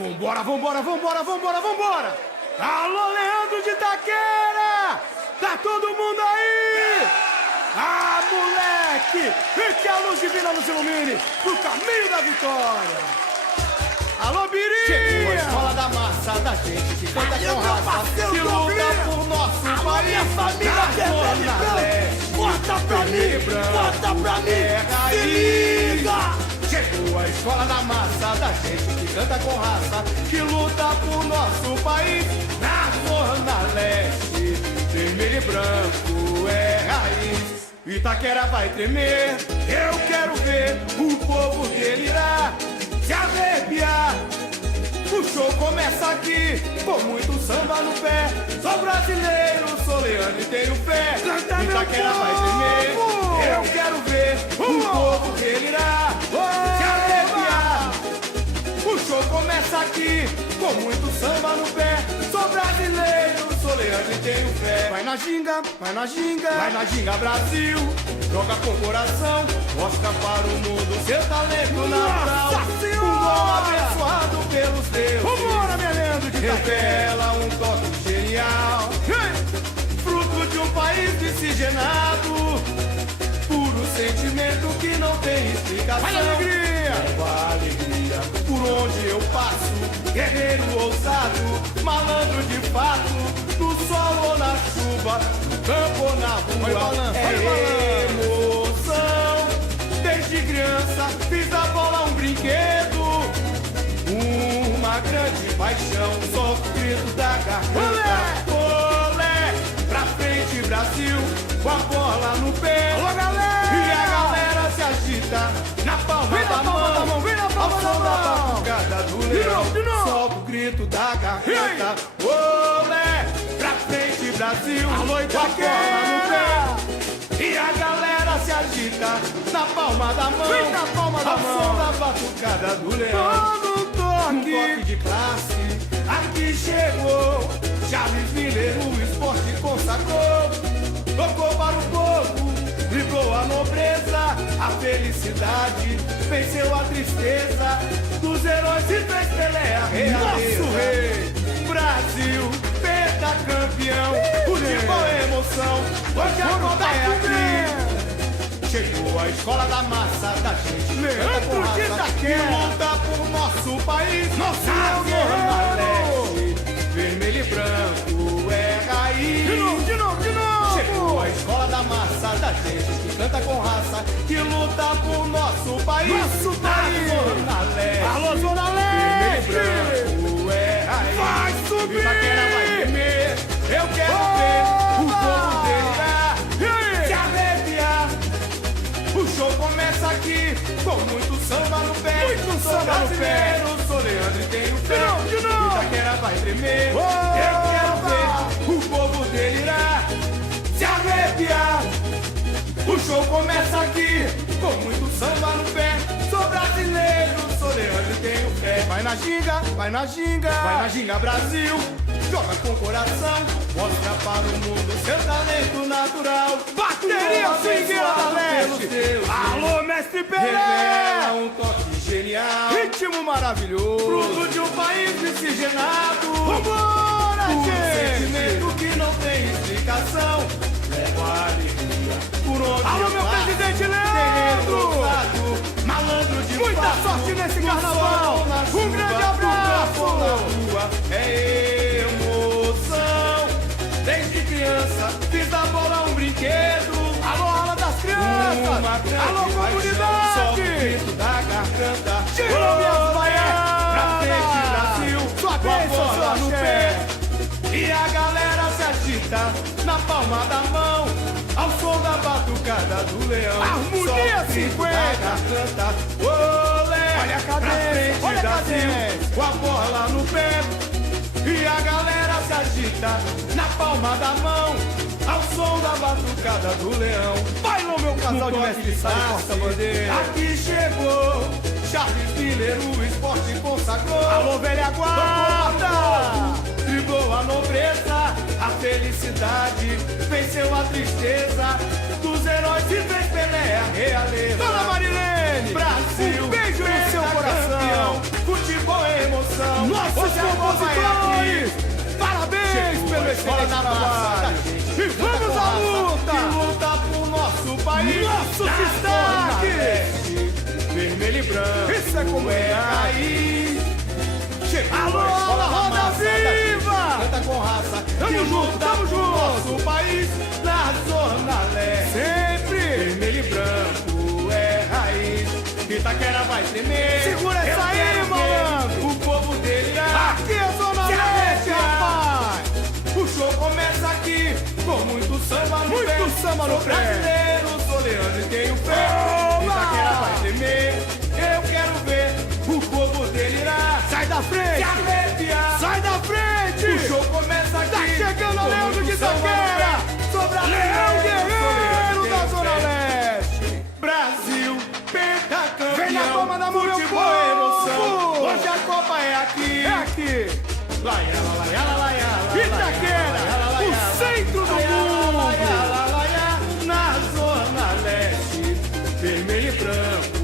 Vambora, vambora, vambora, vambora, vambora! Alô, Leandro de Itaquera! Tá todo mundo aí? Ah, moleque! E que a luz divina nos ilumine pro caminho da vitória! Alô, Biri! Chegou a escola da massa, da gente que canta com raça, que luta por nosso país. Minha família Bota pra mim, bota pra mim, se liga! Chegou a escola da massa, da gente que canta com raça, que luta por nosso país. Na Zona Leste, vermelho e branco é raiz. Itaquera vai tremer, eu quero ver o povo delirar, se arrepiar. O show começa aqui, com muito samba no pé. Sou brasileiro, sou Leandro e tenho fé. Itaquera vai tremer, eu quero ver o povo delirar, se arrepiar. O show começa aqui, com muito samba no pé. Sou brasileiro, sou Leandro e tenho fé. Vai na ginga, vai na ginga, vai na ginga Brasil. Joga com coração, mostra para o mundo seu talento natural. Um gol abençoado pelos deuses. Vambora, meu Leandro de Itaquera! Revela um toque genial, fruto de um país miscigenado, puro sentimento que não tem explicação. Vai alegria! Leva alegria por onde eu passo, guerreiro ousado, malandro de fato, no sol ou na chuva, no campo ou na rua. Olha o balanço, é olha o balanço. emoção. Desde criança fiz a bola um brinquedo, uma grande paixão, só o grito da garganta. Olé, pra frente Brasil, com a bola no pé. Alô, galera! E a galera se agita na palma Vem na da palma da mão, vem na palma ao da som da mão. batucada do leão. De novo. Solta o grito da garganta. Olé, pra frente Brasil, Alô, com a Itaquera! bola no pé. E a galera se agita na palma da mão, Vem na palma da ao mão. som da batucada do leão. Todo Um toque de classe, aqui chegou. Chaves Mineiro, o esporte consagrou. Tocou para o povo, livrou a nobreza. A felicidade venceu a tristeza. Dos heróis se fez Pelé a realeza. Nosso rei! Brasil, pentacampeão. Futebol é emoção, hoje a conta é aqui. Chegou a escola da massa, da gente Leandro com raça, de que Itaquera. luta por nosso país. Nosso Na guerreiro. Zona Leste, vermelho e branco é raiz. De novo, de novo, de novo! Chegou a escola da massa, da gente que canta com raça, que luta por nosso país. Nosso país. Na Zona Leste, Alô, Zona Leste! vermelho e branco é raiz. Vai subir! Itaquera vai tremer, eu quero ver o povo delirar, se arrepiar. O show começa aqui, com muito samba no pé. Muito Sou samba no pé. brasileiro, sou Leandro e tenho fé. De novo, de novo. Itaquera vai tremer, Opa. eu quero ver o povo delirar, se arrepiar. O show começa aqui, com muito samba no pé. Sou brasileiro, sou Leandro e tenho fé. Vai na ginga, vai na ginga, vai na ginga Brasil. Joga com coração, mostra para o mundo seu talento natural. Bateria Swingueira da Leste! Alô, Mestre Revela Pelé! um toque genial, Ritmo maravilhoso! fruto de um país miscigenado. Vambora, Um gente! sentimento que não tem explicação. Leva alegria por onde Alô, eu meu passo. presidente Guerreiro Leandro! ousado, malandro de Muita fato, sorte nesse no carnaval. sol, na Um chuva, grande no abraço. campo, na rua. É emoção. Desde criança fiz da bola um brinquedo. Alô, aula das Uma crianças! grande Alô, paixão, só o comunidade! grito da garganta. Chegou, minhas baianas! Pra frente, Brasil, Sua com a bênção, bola sua no axé. pé. E a galera se agita na palma da mão, ao som da batucada do leão. Harmonia Só o grito 50. da garganta. Olé, Olha a pra cadência, frente, olha a Brasil, cadência. com a bola no pé. E a galera se agita na palma da mão, ao som da batucada do leão. Bailou meu casal de mestre Sá e porta-bandeira! Aqui chegou Chaves Mineiro, o esporte consagrou. Alô, velha guarda! Driblou a nobreza, a felicidade venceu a tristeza. Dos heróis se fez Pelé a realeza. Dona Marilene! Brasil, Um beijo no seu pentacampeão. coração! Futebol é emoção. escola da massa. E vamos à luta! Que luta pro nosso país. Nosso Na destaque. Zona Leste, vermelho e branco. Isso é como é raiz. Chegou Alô, a escola alô, da Roda massa, da gente Viva! que canta com raça. Tamo Que junto, luta tamo pro junto. nosso país. Na Zona Leste, Sempre! vermelho e branco é raiz. Itaquera vai tremer. Segura Eu essa aí, quero ver malandro. o povo delirar. Aqui é Zona Se Leste, arrepiar. rapaz! O show começa aqui com muito samba no Muito pé. samba no Sou pé. brasileiro, sou leandro e tenho fé. Oba! Itaquera vai tremer. Eu quero ver o povo delirar. Sai da Se frente! arrepiar. Sai da frente! O show começa aqui. Tá chegando a com Leandro muito de samba no Itaquera! pé. Sou brasileiro, Leão sou Guerreiro leandro e da tenho Zona fé. Leste! Brasil, pentacampeão. Vem na palma da mão, meu futebol povo. é emoção. Hoje a Copa é aqui. É aqui! Laiala, laiala, laiala, Itaquera, o centro do mundo! Na Zona Leste, vermelho e branco